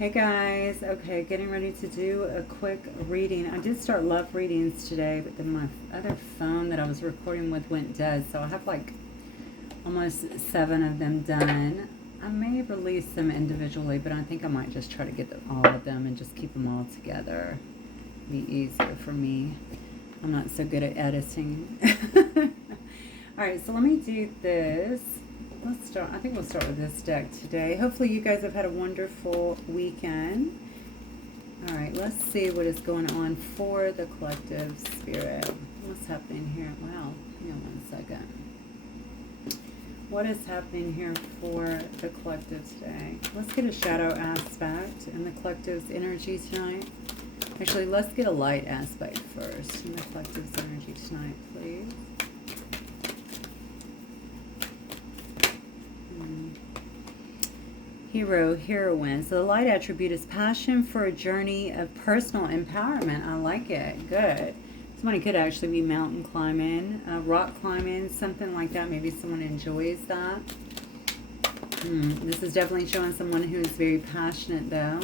Hey guys, okay, getting ready to do a quick reading. I did start love readings today, but then my other phone that I was recording with went dead, so I have like almost 7 of them done. I may release them individually, but I think I might just try to get all of them and just keep them all together. Be easier for me. I'm not so good at editing. Alright, so let me do this. Let's start. I think we'll start with this deck today. Hopefully you guys have had a wonderful weekend. All right, let's see what is going on for the collective spirit. What's happening here? Wow, hang on 1 second. What is happening here for the collective today? Let's get a shadow aspect in the collective's energy tonight. Actually, let's get a light aspect first in the collective's energy tonight, please. Hero, heroine. So the light attribute is passion for a journey of personal empowerment. I like it. Good. Somebody could actually be mountain climbing, rock climbing, something like that. Maybe someone enjoys that. This is definitely showing someone who is very passionate, though,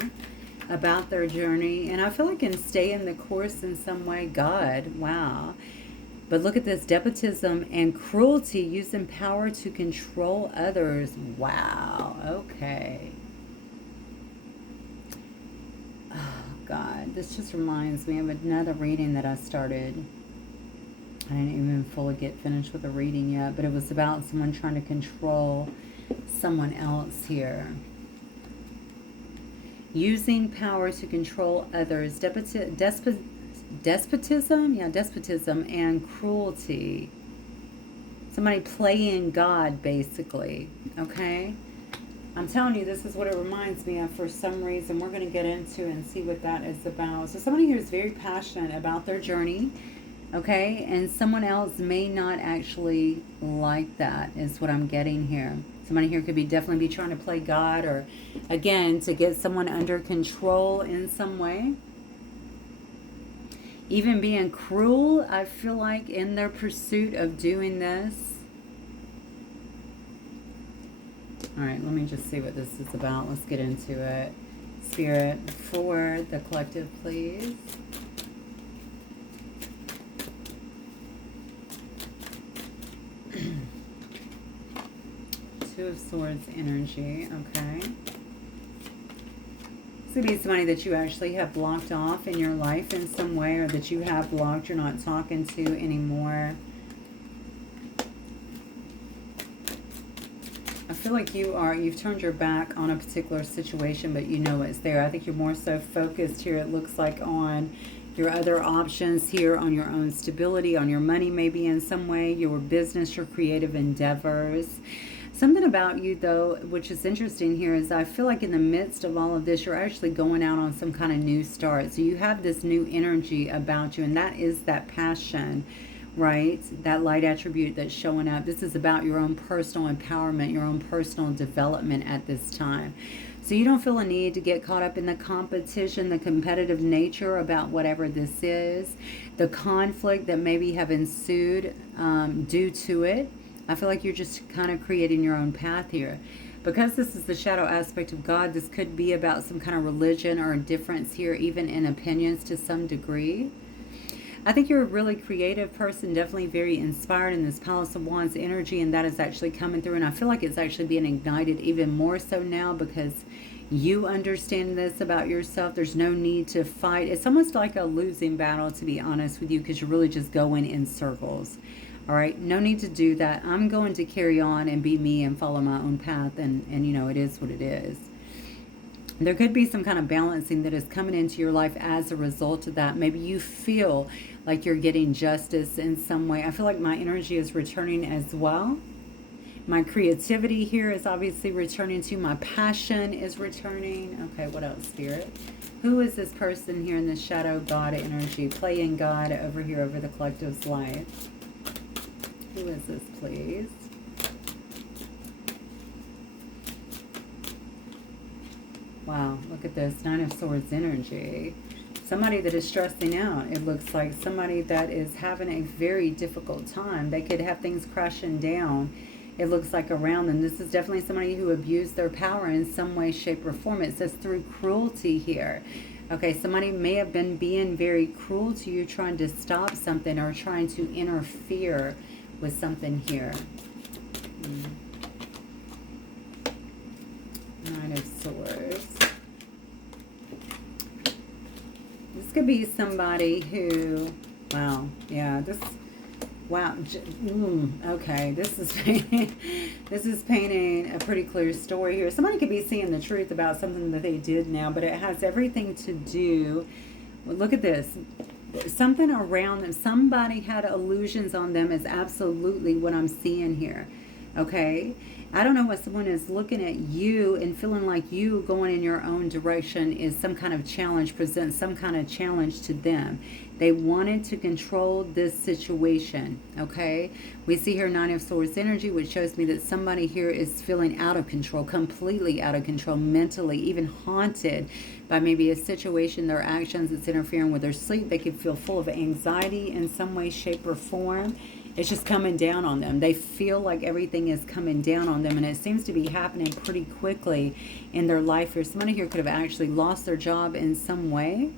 about their journey. And I feel like can stay in the course in some way. God, wow. But look at this, despotism and cruelty, using power to control others. Wow, okay. Oh, God, this just reminds me of another reading that I started. I didn't even fully get finished with the reading yet, but it was about someone trying to control someone else here. Using power to control others, despotism and cruelty. Somebody playing God, basically. Okay, I'm telling you, this is what it reminds me of for some reason. We're going to get into and see what that is about. So somebody who is very passionate about their journey, okay, and someone else may not actually like that, is what I'm getting here. Somebody here could definitely be trying to play God, or again, to get someone under control in some way. Even being cruel, I feel like, in their pursuit of doing this. All right, let me just see what this is about. Let's get into it. Spirit, for the collective, please. Two of Swords energy, okay. Could be somebody that you actually have blocked off in your life in some way, or that you have blocked, you're not talking to anymore. I feel like you've turned your back on a particular situation, but you know it's there. I think you're more so focused here, it looks like, on your other options here, on your own stability, on your money maybe in some way, your business, your creative endeavors. Something about you, though, which is interesting here, is I feel like in the midst of all of this, you're actually going out on some kind of new start. So you have this new energy about you, and that is that passion, right? That light attribute that's showing up. This is about your own personal empowerment, your own personal development at this time. So you don't feel a need to get caught up in the competition, the competitive nature about whatever this is, the conflict that maybe have ensued due to it. I feel like you're just kind of creating your own path here. Because this is the shadow aspect of God, this could be about some kind of religion or a difference here, even in opinions to some degree. I think you're a really creative person, definitely very inspired in this Palace of Wands energy, and that is actually coming through. And I feel like it's actually being ignited even more so now because you understand this about yourself. There's no need to fight. It's almost like a losing battle, to be honest with you, because you're really just going in circles. All right, no need to do that. I'm going to carry on and be me and follow my own path, and you know, it is what it is. There could be some kind of balancing that is coming into your life as a result of that. Maybe you feel like you're getting justice in some way. I feel like my energy is returning as well. My creativity here is obviously returning too. My passion is returning. Okay, what else, Spirit? Who is this person here in the shadow God energy, playing God over here over the collective's life? Who is this, please? Wow, look at this. 9 of Swords energy. Somebody that is stressing out. It looks like somebody that is having a very difficult time. They could have things crashing down it looks like around them. This is definitely somebody who abused their power in some way, shape, or form. It says through cruelty here. Okay, somebody may have been being very cruel to you, trying to stop something or trying to interfere with something here. Nine of Swords. This could be somebody who, wow, yeah, this, wow, okay, this is painting a pretty clear story here. Somebody could be seeing the truth about something that they did now, but it has everything to do, well, look at this, something around them, somebody had illusions on them is absolutely what I'm seeing here, okay? I don't know what someone is looking at you and feeling like you going in your own direction is some kind of challenge, presents some kind of challenge to them. They wanted to control this situation, okay? We see here 9 of Swords energy, which shows me that somebody here is feeling out of control, completely out of control, mentally, even haunted by maybe a situation, their actions, that's interfering with their sleep. They could feel full of anxiety in some way, shape, or form. It's just coming down on them. They feel like everything is coming down on them, and it seems to be happening pretty quickly in their life here. Somebody here could have actually lost their job in some way.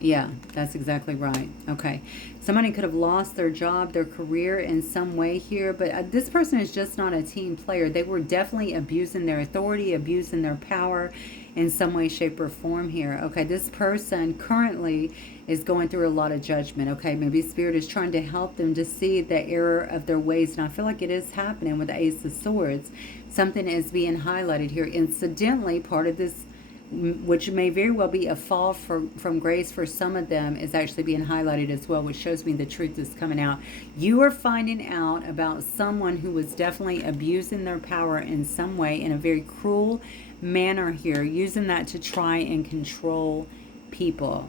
Yeah, that's exactly right. Okay. Somebody could have lost their job, their career in some way here, but this person is just not a team player. They were definitely abusing their authority, abusing their power in some way, shape, or form here. Okay, this person currently is going through a lot of judgment. Okay, maybe Spirit is trying to help them to see the error of their ways, and I feel like it is happening with the Ace of Swords. Something is being highlighted here. Incidentally, part of this, which may very well be a fall from grace for some of them, is actually being highlighted as well, which shows me the truth is coming out. You are finding out about someone who was definitely abusing their power in some way in a very cruel manner here, using that to try and control people.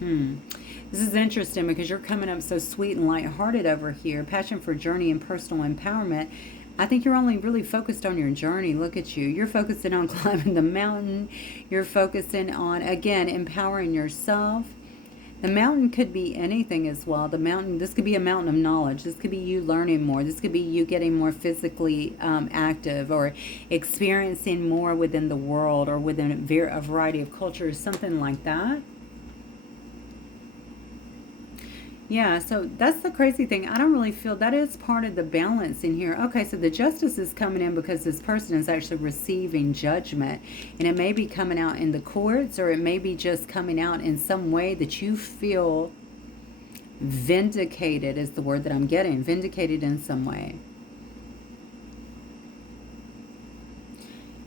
This is interesting because you're coming up so sweet and lighthearted over here. Passion for journey and personal empowerment. I think you're only really focused on your journey. Look at you. You're focusing on climbing the mountain. You're focusing on, again, empowering yourself. The mountain could be anything as well. The mountain, this could be a mountain of knowledge. This could be you learning more. This could be you getting more physically active, or experiencing more within the world or within a variety of cultures, something like that. Yeah, so that's the crazy thing. I don't really feel that is part of the balance in here. Okay, so the justice is coming in because this person is actually receiving judgment. And it may be coming out in the courts, or it may be just coming out in some way that you feel vindicated is the word that I'm getting. Vindicated in some way.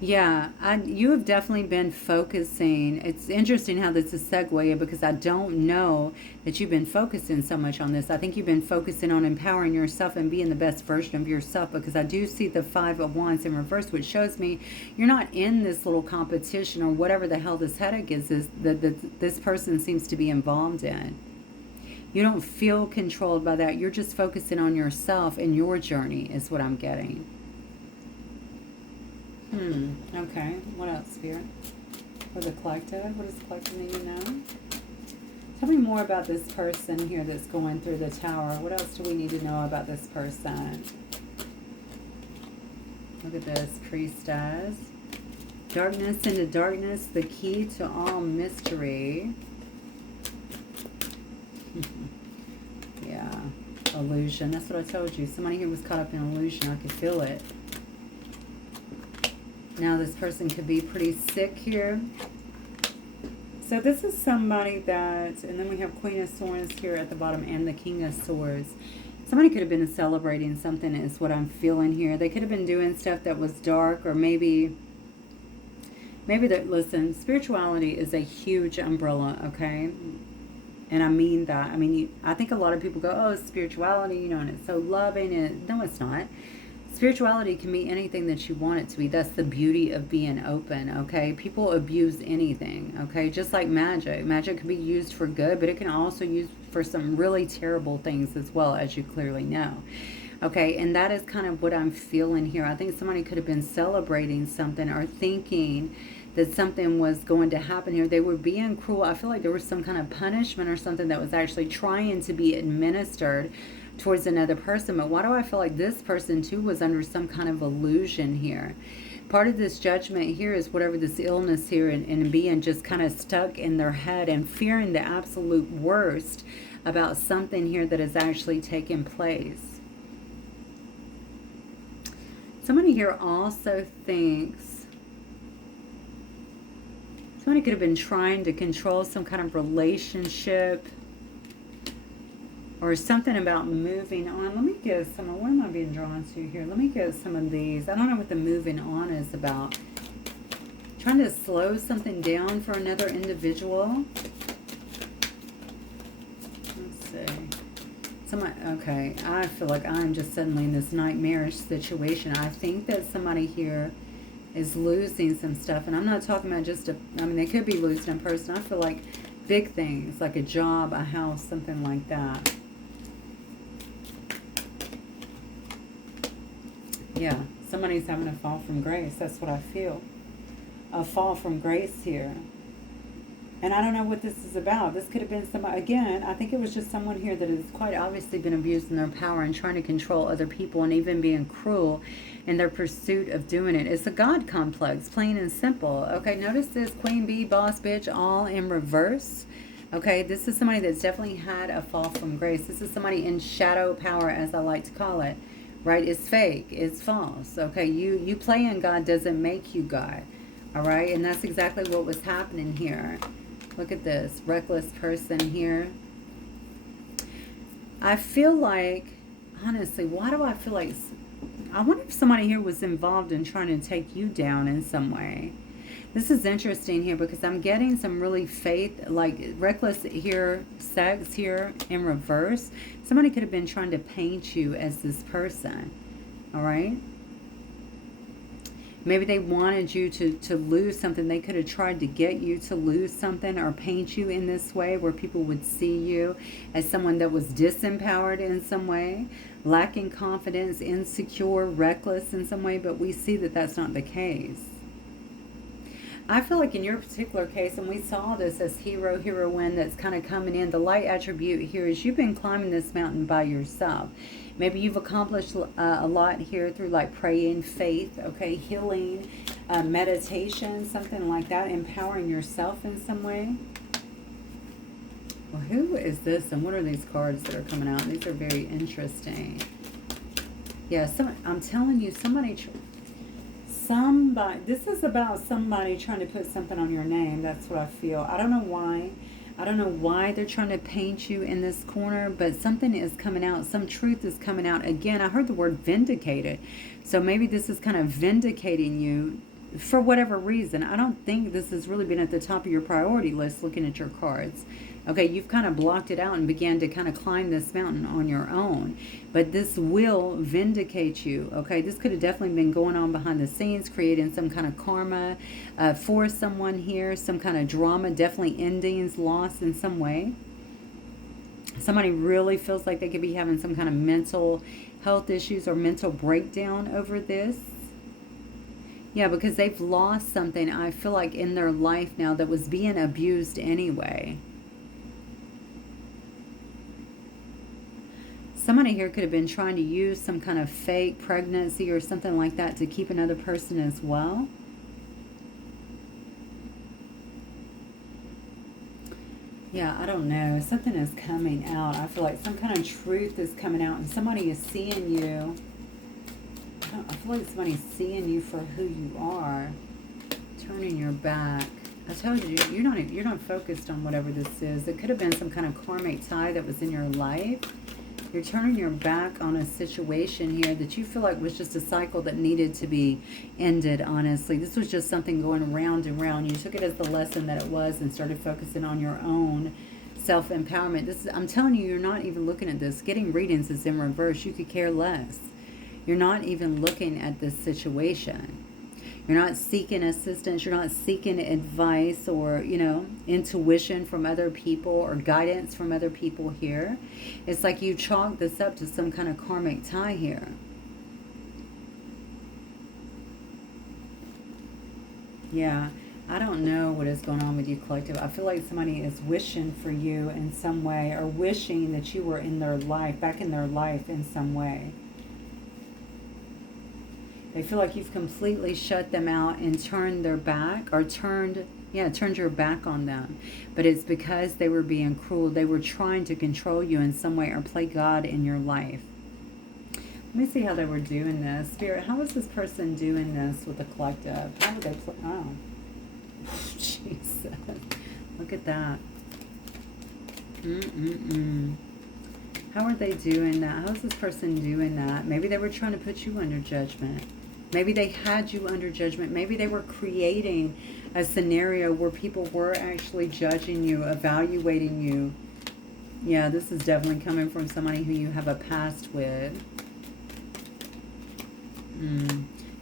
Yeah, you have definitely been focusing. It's interesting how this is segueing, because I don't know that you've been focusing so much on this. I think you've been focusing on empowering yourself and being the best version of yourself, because I do see the 5 of Wands in reverse, which shows me you're not in this little competition or whatever the hell this headache is that this person seems to be involved in. You don't feel controlled by that. You're just focusing on yourself and your journey is what I'm getting. Okay. What else, Spirit? For the collective? What does the collective need to know? Tell me more about this person here that's going through the tower. What else do we need to know about this person? Look at this. Priestess. Darkness into darkness, the key to all mystery. Yeah. Illusion. That's what I told you. Somebody here was caught up in illusion. I could feel it. Now this person could be pretty sick here. So this is somebody that, and then we have Queen of Swords here at the bottom and the King of Swords. Somebody could have been celebrating something is what I'm feeling here. They could have been doing stuff that was dark, or maybe that, listen, spirituality is a huge umbrella, okay? And I mean that. I mean, I think a lot of people go, oh, spirituality, you know, and it's so loving. And no, it's not. Spirituality can be anything that you want it to be. That's the beauty of being open, okay? People abuse anything, okay? Just like magic. Magic can be used for good, but it can also use for some really terrible things as well, as you clearly know. Okay, and that is kind of what I'm feeling here. I think somebody could have been celebrating something or thinking that something was going to happen here. They were being cruel. I feel like there was some kind of punishment or something that was actually trying to be administered towards another person. But why do I feel like this person too was under some kind of illusion here? Part of this judgment here is whatever this illness here and being just kind of stuck in their head and fearing the absolute worst about something here that has actually taken place. Somebody here also thinks somebody could have been trying to control some kind of relationship or something about moving on. Let me get some, what am I being drawn to here? Let me get some of these. I don't know what the moving on is about. Trying to slow something down for another individual. Let's see. Okay, I feel like I'm just suddenly in this nightmarish situation. I think that somebody here is losing some stuff. And I'm not talking about just they could be losing a person. I feel like big things, like a job, a house, something like that. Yeah, somebody's having a fall from grace. That's what I feel. A fall from grace here. And I don't know what this is about. This could have been somebody, again, I think it was just someone here that has quite obviously been abusing their power and trying to control other people and even being cruel in their pursuit of doing it. It's a God complex, plain and simple. Okay, notice this, queen bee, boss bitch, all in reverse. Okay, this is somebody that's definitely had a fall from grace. This is somebody in shadow power, as I like to call it. Right? It's fake. It's false. Okay, you playing God doesn't make you God. All right, and that's exactly what was happening here. Look at this reckless person here. I feel like, honestly, why do I feel like, I wonder if somebody here was involved in trying to take you down in some way. This is interesting here because I'm getting some really faith, like reckless here, sex here in reverse. Somebody could have been trying to paint you as this person. All right. Maybe they wanted you to lose something. They could have tried to get you to lose something or paint you in this way where people would see you as someone that was disempowered in some way, lacking confidence, insecure, reckless in some way. But we see that that's not the case. I feel like in your particular case, and we saw this as hero, heroine that's kind of coming in, the light attribute here is you've been climbing this mountain by yourself. Maybe you've accomplished a lot here through like praying, faith, okay, healing, meditation, something like that, empowering yourself in some way. Well, who is this and what are these cards that are coming out? These are very interesting. Yeah, I'm telling you, somebody, this is about somebody trying to put something on your name. That's what I feel. I don't know why. I don't know why they're trying to paint you in this corner, but something is coming out. Some truth is coming out. Again, I heard the word vindicated. So maybe this is kind of vindicating you for whatever reason. I don't think this has really been at the top of your priority list looking at your cards. Okay, you've kind of blocked it out and began to kind of climb this mountain on your own. But this will vindicate you, okay? This could have definitely been going on behind the scenes, creating some kind of karma for someone here, some kind of drama, definitely endings, loss in some way. Somebody really feels like they could be having some kind of mental health issues or mental breakdown over this. Yeah, because they've lost something, I feel like, in their life now that was being abused anyway. Somebody here could have been trying to use some kind of fake pregnancy or something like that to keep another person as well. Yeah, I don't know. Something is coming out. I feel like some kind of truth is coming out and somebody is seeing you. I feel like somebody's seeing you for who you are. Turning your back. I told you, you're not focused on whatever this is. It could have been some kind of karmic tie that was in your life. You're turning your back on a situation here that you feel like was just a cycle that needed to be ended, honestly. This was just something going round and round. You took it as the lesson that it was and started focusing on your own self-empowerment. I'm telling you, you're not even looking at this. Getting readings is in reverse. You could care less. You're not even looking at this situation. You're not seeking assistance. You're not seeking advice or, intuition from other people or guidance from other people here. It's like you chalk this up to some kind of karmic tie here. Yeah. I don't know what is going on with you, collective. I feel like somebody is wishing for you in some way, or wishing that you were in their life, back in their life in some way. They feel like you've completely shut them out and turned their back, or turned your back on them. But it's because they were being cruel. They were trying to control you in some way or play God in your life. Let me see how they were doing this. Spirit, how was this person doing this with the collective? How would they play? Oh. Jesus. Look at that. How are they doing that? How's this person doing that? Maybe they were trying to put you under judgment. Maybe they had you under judgment. Maybe they were creating a scenario where people were actually judging you, evaluating you. Yeah, this is definitely coming from somebody who you have a past with.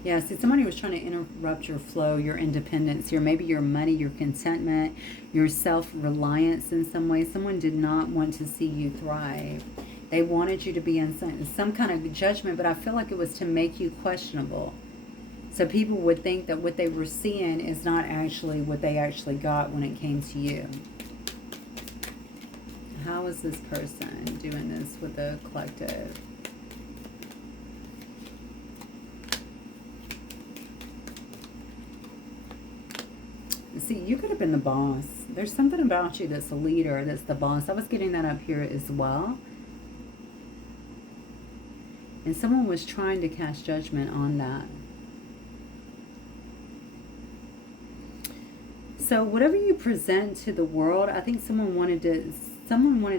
Yeah, see, somebody was trying to interrupt your flow, your independence here. Maybe your money, your contentment, your self-reliance in some way. Someone did not want to see you thrive. They wanted you to be in some kind of judgment, but I feel like it was to make you questionable. So people would think that what they were seeing is not actually what they actually got when it came to you. How is this person doing this with the collective? See, you could have been the boss. There's something about you that's the leader, that's the boss. I was getting that up here as well. And someone was trying to cast judgment on that. So whatever you present to the world, I think someone wanted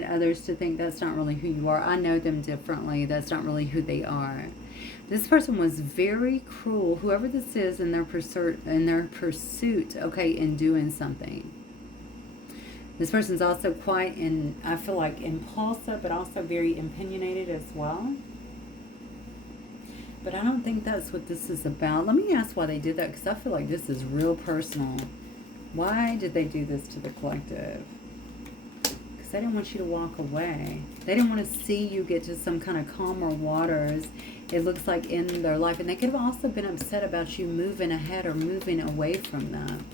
others to think that's not really who you are. I know them differently. That's not really who they are. This person was very cruel, whoever this is, in their pursuit, okay, in doing something. This person's also quite, I feel like, impulsive, but also very opinionated as well. But I don't think that's what this is about. Let me ask why they did that, because I feel like this is real personal. Why did they do this to the collective? Because they didn't want you to walk away. They didn't want to see you get to some kind of calmer waters, it looks like, in their life. And they could have also been upset about you moving ahead or moving away from them.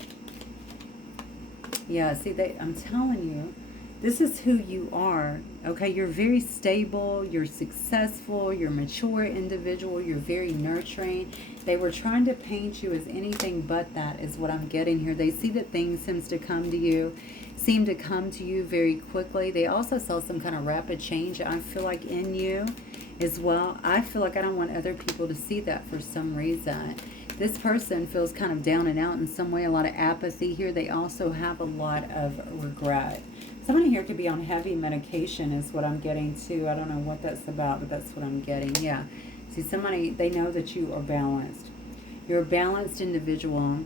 Yeah, see, I'm telling you, this is who you are, okay? You're very stable, you're successful, you're a mature individual, you're very nurturing. They were trying to paint you as anything but that, is what I'm getting here. They see that things seem to come to you very quickly. They also saw some kind of rapid change, I feel like, in you as well. I feel like I don't want other people to see that for some reason. This person feels kind of down and out in some way, a lot of apathy here. They also have a lot of regret. Somebody here could be on heavy medication is what I'm getting too. I don't know what that's about, but that's what I'm getting. Yeah. See, somebody, they know that you are balanced. You're a balanced individual.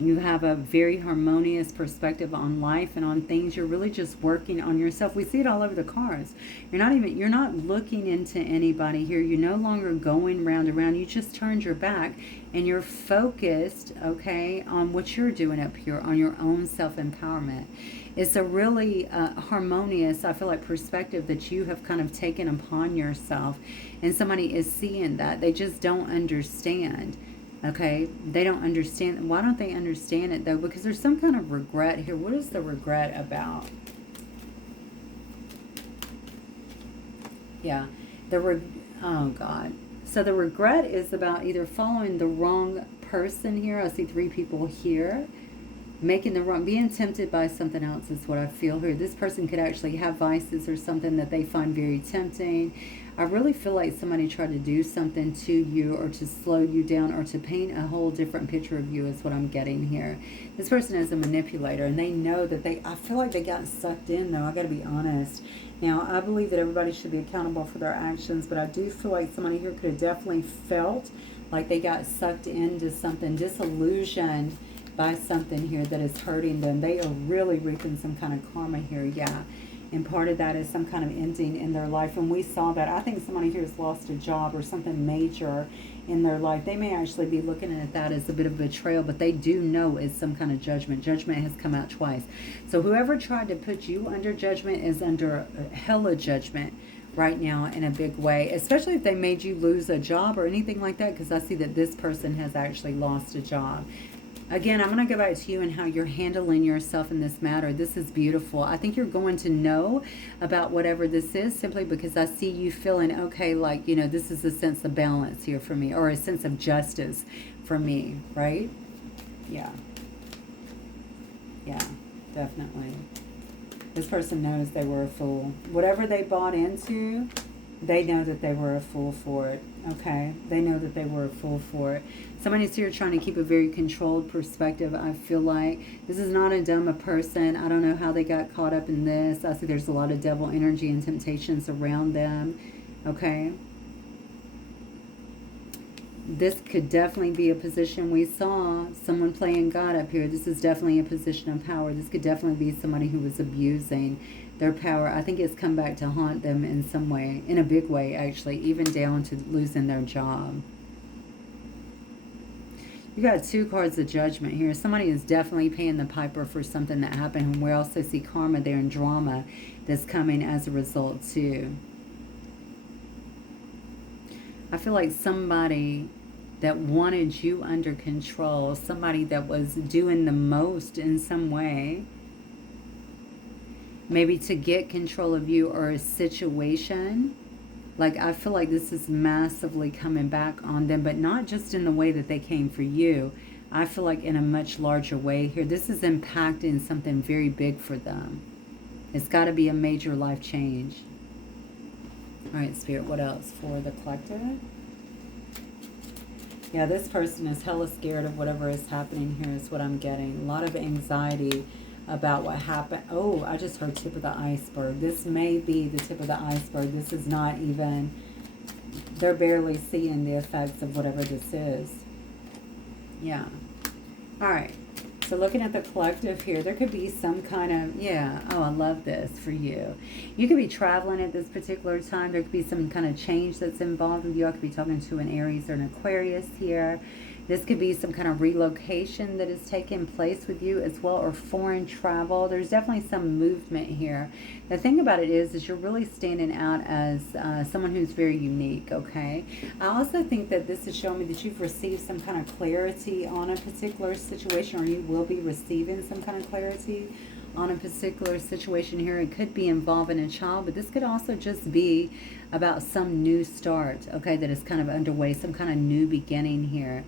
You have a very harmonious perspective on life and on things. You're really just working on yourself. We see it all over the cards. You're not looking into anybody here. You're no longer going round and round. You just turned your back and you're focused, okay, on what you're doing up here, on your own self-empowerment. It's a really harmonious, I feel like, perspective that you have kind of taken upon yourself. And somebody is seeing that. They just don't understand. Okay, they don't understand. Why don't they understand it, though? Because there's some kind of regret here. What is the regret about? Yeah, oh, God. So the regret is about either following the wrong person here. I see 3 people here. Being tempted by something else is what I feel here. This person could actually have vices or something that they find very tempting. I really feel like somebody tried to do something to you, or to slow you down, or to paint a whole different picture of you is what I'm getting here. This person is a manipulator, and they know that I feel like they got sucked in, though. I got to be honest. Now, I believe that everybody should be accountable for their actions, but I do feel like somebody here could have definitely felt like they got sucked into something, disillusioned by something here that is hurting them. They are really reaping some kind of karma here, yeah. And part of that is some kind of ending in their life. And we saw that. I think somebody here has lost a job or something major in their life. They may actually be looking at that as a bit of betrayal, but they do know it's some kind of judgment. Judgment has come out twice. So whoever tried to put you under judgment is under hella judgment right now in a big way, especially if they made you lose a job or anything like that, because I see that this person has actually lost a job. Again, I'm going to go back to you and how you're handling yourself in this matter. This is beautiful. I think you're going to know about whatever this is simply because I see you feeling, okay, like, you know, this is a sense of balance here for me, or a sense of justice for me, right? Yeah. Yeah, definitely. This person knows they were a fool. Whatever they bought into, they know that they were a fool for it. Okay? They know that they were a fool for it. Somebody's here trying to keep a very controlled perspective, I feel like. This is not a dumb person. I don't know how they got caught up in this. I see there's a lot of devil energy and temptations around them. Okay? This could definitely be a position we saw. Someone playing God up here. This is definitely a position of power. This could definitely be somebody who was abusing their power. I think it's come back to haunt them in some way. In a big way, actually. Even down to losing their job. You got 2 cards of judgment here. Somebody is definitely paying the piper for something that happened. And we also see karma there and drama that's coming as a result too. I feel like somebody that wanted you under control, somebody that was doing the most in some way, maybe to get control of you or a situation. Like, I feel like this is massively coming back on them, but not just in the way that they came for you. I feel like in a much larger way here. This is impacting something very big for them. It's got to be a major life change. All right, Spirit, what else for the collective? Yeah, this person is hella scared of whatever is happening here is what I'm getting. A lot of anxiety about what happened. Oh, I just heard tip of the iceberg. This may be the tip of the iceberg. This is not even, they're barely seeing the effects of whatever this is. Yeah. All right. So looking at the collective here, there could be some kind of, yeah, oh, I love this for you. You could be traveling at this particular time. There could be some kind of change that's involved with you. I could be talking to an Aries or an Aquarius here. This could be some kind of relocation that is taking place with you as well, or foreign travel. There's definitely some movement here. The thing about it is you're really standing out as someone who's very unique, okay? I also think that this is showing me that you've received some kind of clarity on a particular situation, or you will be receiving some kind of clarity on a particular situation here. It could be involving a child, but this could also just be about some new start, okay, that is kind of underway, some kind of new beginning here.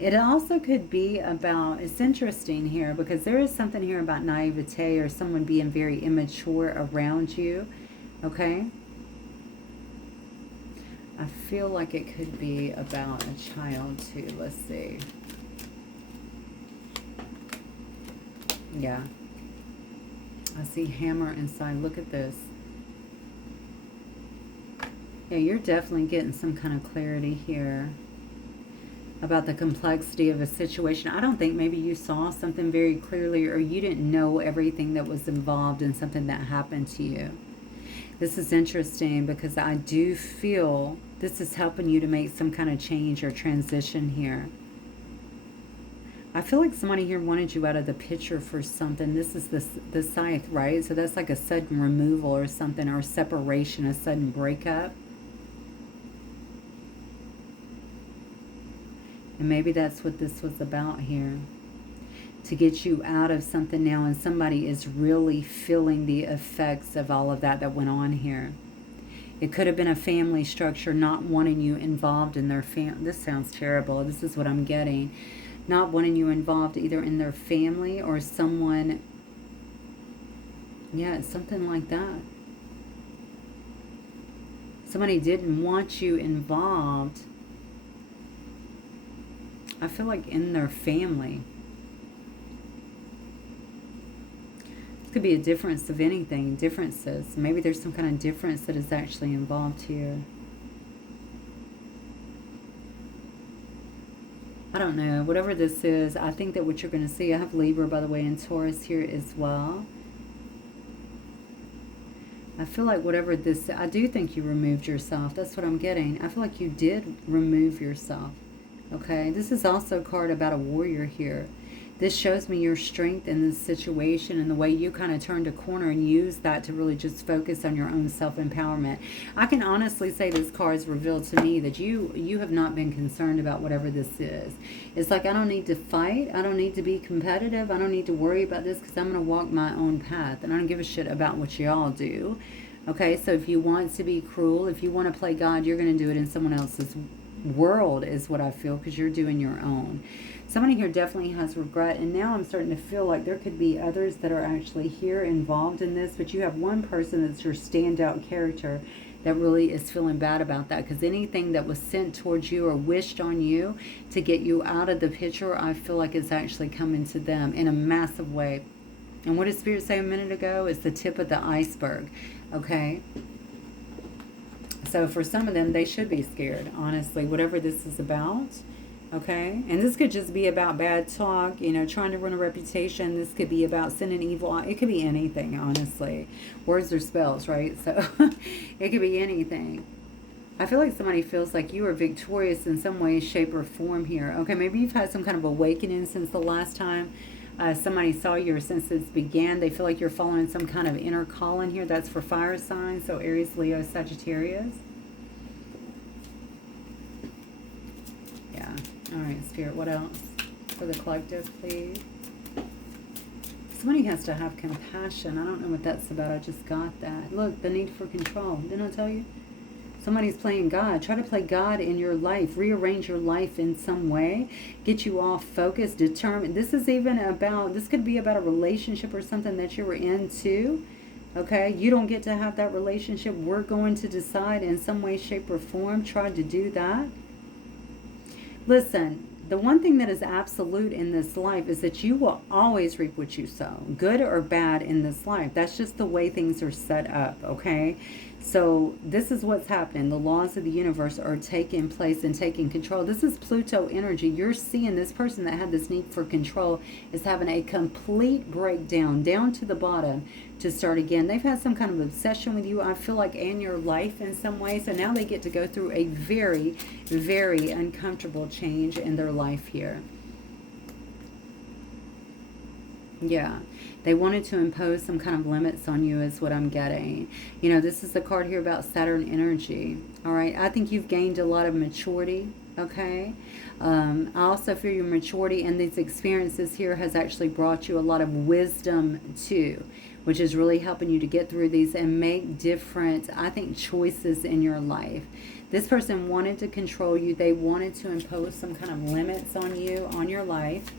It also could be about, it's interesting here because there is something here about naivete or someone being very immature around you, okay? I feel like it could be about a child too. Let's see. Yeah. I see hammer inside. Look at this. Yeah, you're definitely getting some kind of clarity here about the complexity of a situation. I don't think maybe you saw something very clearly, or you didn't know everything that was involved in something that happened to you. This is interesting because I do feel this is helping you to make some kind of change or transition here. I feel like somebody here wanted you out of the picture for something. This is the scythe, right? So that's like a sudden removal or something, or separation, a sudden breakup. And maybe that's what this was about here. To get you out of something now, and somebody is really feeling the effects of all of that went on here. It could have been a family structure not wanting you involved in their family. This sounds terrible. This is what I'm getting. Not wanting you involved either in their family or someone. Yeah, something like that. Somebody didn't want you involved. I feel like in their family. This could be a difference of anything, differences. Maybe there's some kind of difference that is actually involved here. I don't know. Whatever this is, I think that what you're going to see, I have Libra, by the way, and Taurus here as well. I feel like whatever this, I do think you removed yourself. That's what I'm getting. I feel like you did remove yourself. Okay, this is also a card about a warrior here. This shows me your strength in this situation and the way you kind of turned a corner and used that to really just focus on your own self-empowerment. I can honestly say this card's revealed to me that you have not been concerned about whatever this is. It's like, I don't need to fight. I don't need to be competitive. I don't need to worry about this because I'm going to walk my own path. And I don't give a shit about what y'all do. Okay, so if you want to be cruel, if you want to play God, you're going to do it in someone else's world is what I feel, because you're doing your own. Somebody here definitely has regret, and now I'm starting to feel like there could be others that are actually here involved in this, but you have one person that's your standout character that really is feeling bad about that, because anything that was sent towards you or wished on you to get you out of the picture, I feel like it's actually coming to them in a massive way. And what did Spirit say a minute ago? Is the tip of the iceberg. Okay? So for some of them, they should be scared, honestly, whatever this is about. Okay? And this could just be about bad talk, you know, trying to run a reputation. This could be about sending evil. It could be anything, honestly. Words are spells, right? So it could be anything. I feel like somebody feels like you are victorious in some way, shape, or form here. Okay, maybe you've had some kind of awakening since the last time somebody saw you, or since this began. They feel like you're following some kind of inner calling here. That's for fire signs, so Aries, Leo, Sagittarius. Yeah. All right, Spirit, what else? For the collective, please. Somebody has to have compassion. I don't know what that's about. I just got that. Look, the need for control. Didn't I tell you? Somebody's playing God. Try to play God in your life. Rearrange your life in some way. Get you off focus. Determined. This is even about, this could be about a relationship or something that you were into. Okay? You don't get to have that relationship. We're going to decide in some way, shape, or form. Try to do that. Listen, the one thing that is absolute in this life is that you will always reap what you sow. Good or bad in this life. That's just the way things are set up. Okay? So this is what's happening. The laws of the universe are taking place and taking control. This is Pluto energy. You're seeing this person that had this need for control is having a complete breakdown, down to the bottom, to start again. They've had some kind of obsession with you, I feel like, in your life in some way. So now they get to go through a very, very uncomfortable change in their life here. Yeah. They wanted to impose some kind of limits on you is what I'm getting. You know, this is the card here about Saturn energy. All right. I think you've gained a lot of maturity. Okay. I also feel your maturity and these experiences here has actually brought you a lot of wisdom too, which is really helping you to get through these and make different, I think, choices in your life. This person wanted to control you. They wanted to impose some kind of limits on you, on your life.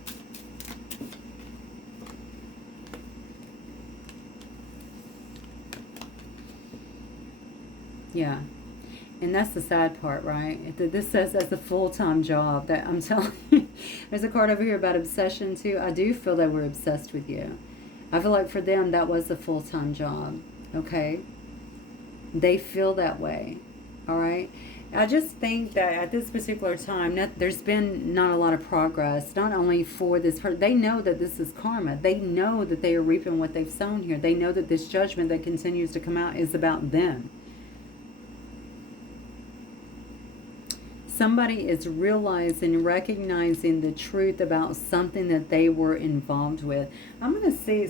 Yeah. And that's the sad part, right? This says that's a full-time job. That I'm telling you. There's a card over here about obsession too. I do feel that we're obsessed with you. I feel like for them that was a full-time job. Okay? They feel that way. All right? I just think that at this particular time, there's been not a lot of progress, not only for this person. They know that this is karma. They know that they are reaping what they've sown here. They know that this judgment that continues to come out is about them. Somebody is realizing, recognizing the truth about something that they were involved with. I'm going to see.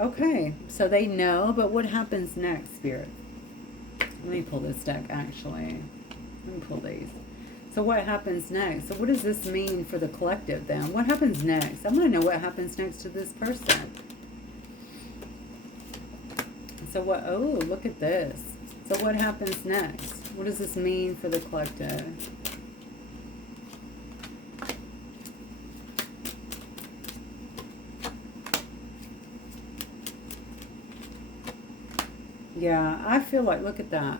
Okay. So they know, but what happens next, Spirit? Let me pull this deck, actually. Let me pull these. So what happens next? So what does this mean for the collective then? What happens next? I want to know what happens next to this person. So what, oh, look at this. So what happens next? What does this mean for the collective? Yeah, I feel like, look at that.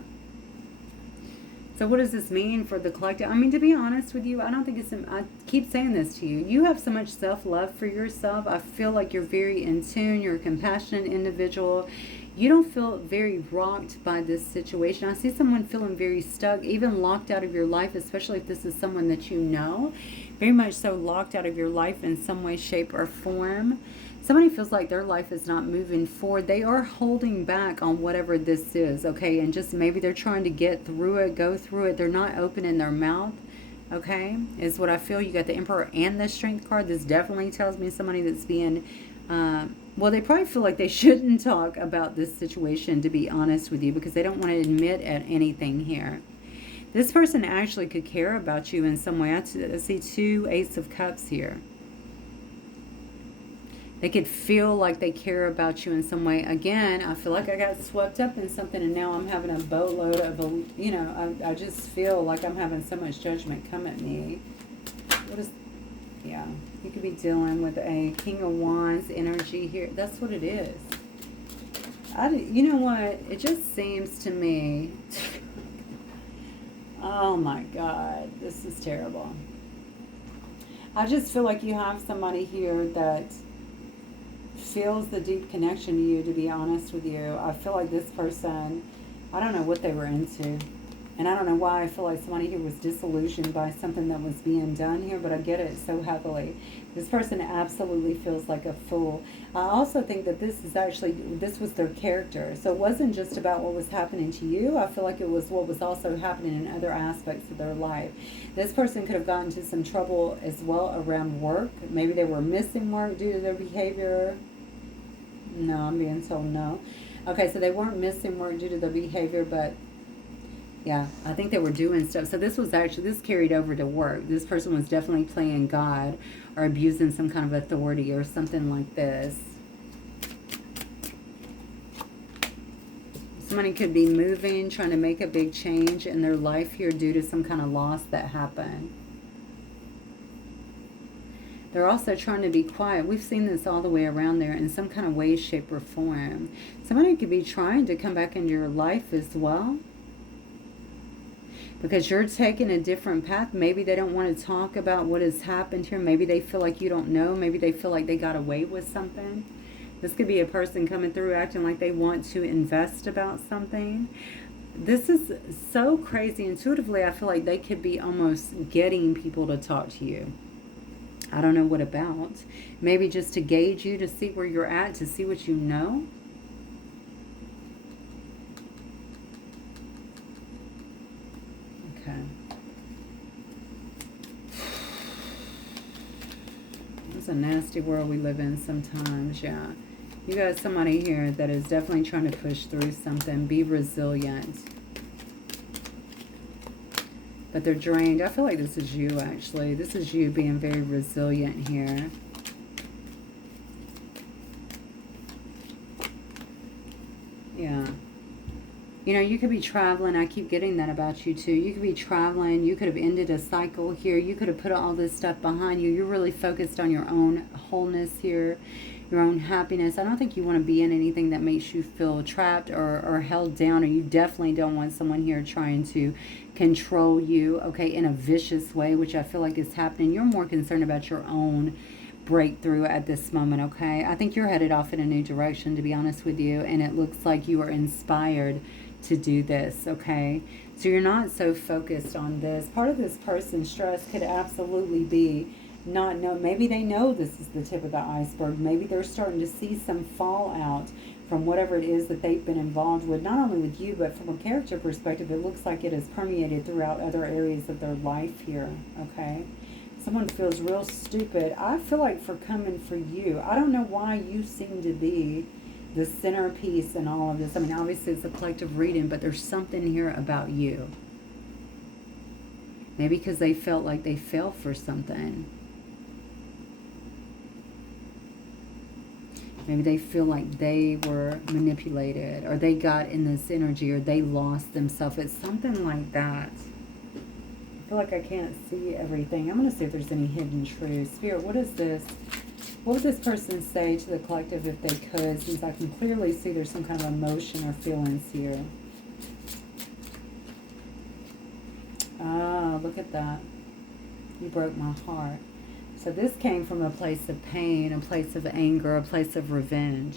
So what does this mean for the collective? I mean, to be honest with you, I don't think it's, I keep saying this to you. You have so much self-love for yourself. I feel like you're very in tune. You're a compassionate individual. You don't feel very rocked by this situation. I see someone feeling very stuck, even locked out of your life, especially if this is someone that you know. Very much so locked out of your life in some way, shape, or form. Somebody feels like their life is not moving forward. They are holding back on whatever this is, okay? And just maybe they're trying to get through it, go through it. They're not opening their mouth, okay, is what I feel. You got the Emperor and the Strength card. This definitely tells me somebody that's being, well, they probably feel like they shouldn't talk about this situation, to be honest with you, because they don't want to admit at anything here. This person actually could care about you in some way. I see 2 Ace of Cups here. They could feel like they care about you in some way. Again, I feel like I got swept up in something and now I'm having a boatload of, you know, I just feel like I'm having so much judgment come at me. What is, yeah, you could be dealing with a King of Wands energy here. That's what it is. You know what? It just seems to me, oh my God, this is terrible. I just feel like you have somebody here that feels the deep connection to you, to be honest with you. I feel like this person, I don't know what they were into. And I don't know why I feel like somebody here was disillusioned by something that was being done here, but I get it so heavily. This person absolutely feels like a fool. I also think that this was their character. So it wasn't just about what was happening to you. I feel like it was what was also happening in other aspects of their life. This person could have gotten into some trouble as well around work. Maybe they were missing work due to their behavior. No, I'm being told no. Okay, so they weren't missing work due to their behavior, but yeah, I think they were doing stuff. So this carried over to work. This person was definitely playing God or abusing some kind of authority or something like this. Somebody could be moving, trying to make a big change in their life here due to some kind of loss that happened. They're also trying to be quiet. We've seen this all the way around there in some kind of way, shape, or form. Somebody could be trying to come back into your life as well, because you're taking a different path. Maybe they don't want to talk about what has happened here. Maybe they feel like you don't know. Maybe they feel like they got away with something. This could be a person coming through acting like they want to invest about something. This is so crazy. Intuitively, I feel like they could be almost getting people to talk to you. I don't know what about. Maybe just to gauge you, to see where you're at, to see what you know. Okay. It's a nasty world we live in sometimes, yeah. You got somebody here that is definitely trying to push through something. Be resilient. But they're drained. I feel like this is you, actually. This is you being very resilient here. Yeah. You know, you could be traveling. I keep getting that about you, too. You could be traveling. You could have ended a cycle here. You could have put all this stuff behind you. You're really focused on your own wholeness here, your own happiness. I don't think you want to be in anything that makes you feel trapped or held down, or you definitely don't want someone here trying to control you, okay, in a vicious way, which I feel like is happening. You're more concerned about your own breakthrough at this moment, okay? I think you're headed off in a new direction, to be honest with you, and it looks like you are inspired to do this, okay? So you're not so focused on this. Part of this person's stress could absolutely be not know. Maybe they know this is the tip of the iceberg. Maybe they're starting to see some fallout from whatever it is that they've been involved with, not only with you, but from a character perspective, it looks like it has permeated throughout other areas of their life here, okay? Someone feels real stupid. I feel like for coming for you, I don't know why you seem to be the centerpiece in all of this. I mean, obviously it's a collective reading, but there's something here about you. Maybe because they felt like they fell for something. Maybe they feel like they were manipulated, or they got in this energy, or they lost themselves. It's something like that. I feel like I can't see everything. I'm going to see if there's any hidden truths. Spirit, what is this? What would this person say to the collective if they could, since I can clearly see there's some kind of emotion or feelings here? Ah, look at that. You broke my heart. So this came from a place of pain, a place of anger, a place of revenge.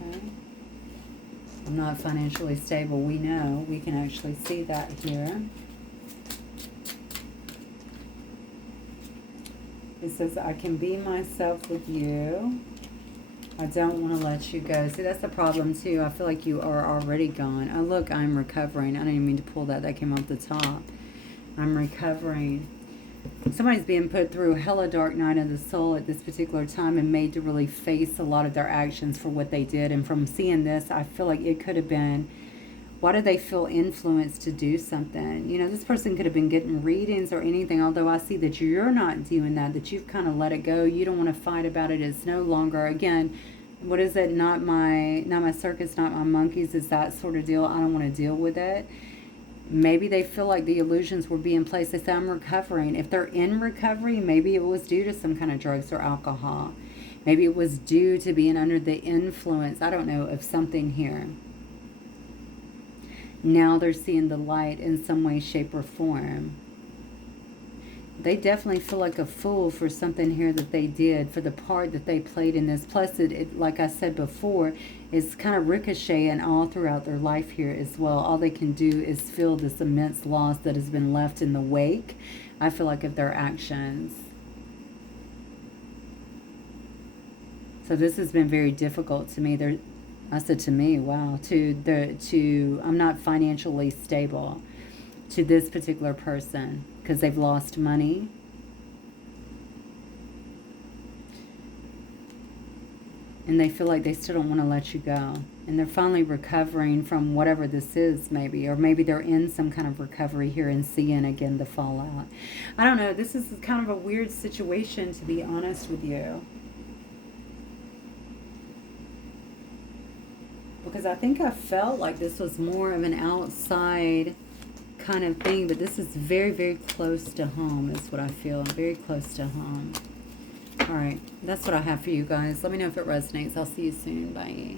Okay. I'm not financially stable. We know. We can actually see that here. It says, I can be myself with you. I don't want to let you go. See, that's the problem too. I feel like you are already gone. Oh, look, I'm recovering. I didn't even mean to pull that. That came off the top. I'm recovering. Somebody's being put through a hella dark night of the soul at this particular time and made to really face a lot of their actions for what they did. And from seeing this, I feel like it could have been, why do they feel influenced to do something? You know, this person could have been getting readings or anything, although I see that you're not doing that, that you've kind of let it go. You don't want to fight about it. It's no longer, again, what is it? Not my circus, not my monkeys. It's that sort of deal. I don't want to deal with it. Maybe they feel like the illusions were being placed. They say, I'm recovering. If they're in recovery, maybe it was due to some kind of drugs or alcohol. Maybe it was due to being under the influence, I don't know, of something here. Now they're seeing the light in some way, shape, or form. They definitely feel like a fool for something here that they did, for the part that they played in this. Plus, it like I said before, is kind of ricocheting all throughout their life here as well. All they can do is feel this immense loss that has been left in the wake, I feel like, of their actions. So this has been very difficult to me. I said to me, wow, I'm not financially stable to this particular person because they've lost money. And they feel like they still don't want to let you go. And they're finally recovering from whatever this is, maybe. Or maybe they're in some kind of recovery here and seeing, again, the fallout. I don't know. This is kind of a weird situation, to be honest with you. Because I think I felt like this was more of an outside kind of thing. But this is very, very close to home is what I feel. Very close to home. All right, that's what I have for you guys. Let me know if it resonates. I'll see you soon. Bye.